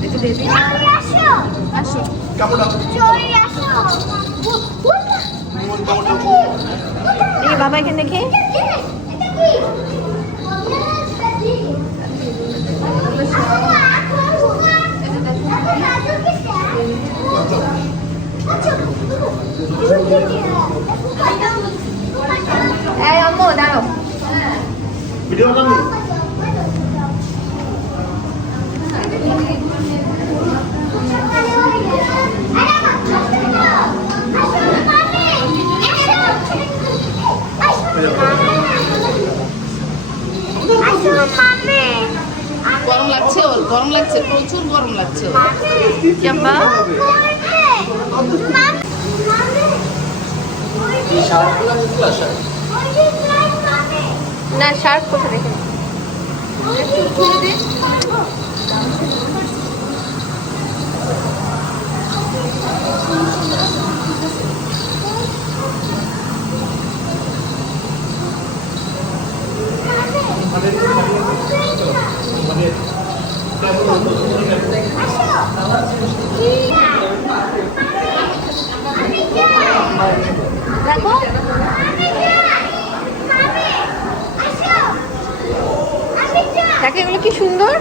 দেখছ বেবি আসো দেখি বাবা এখানে দেখি। এই অম্মু দাঁড়াও। ভিডিও বানাবি? গরম লাগছে ওর গরম লাগছে প্রচুর গরম লাগছে শার্ক না শার্ক কোথায় দেখে? মানে মানে এগুলো কি সুন্দর?